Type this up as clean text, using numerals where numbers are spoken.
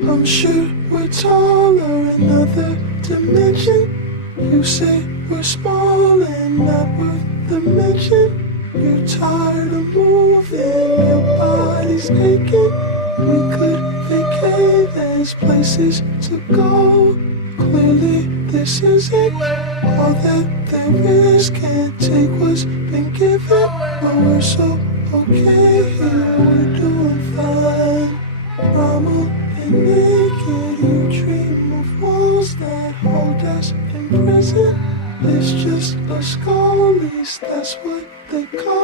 I'm sure we're taller in another dimension. You say we're small and not worth the mention. You're tired of moving, your body's aching. We could vacate, there's places to go. Clearly this isn't all that there is. Can't take what's been given, but we're so okay here, we're doing fine. I'm only naked, you dream of walls that hold us in prison. It's just a skull, at least that's what they call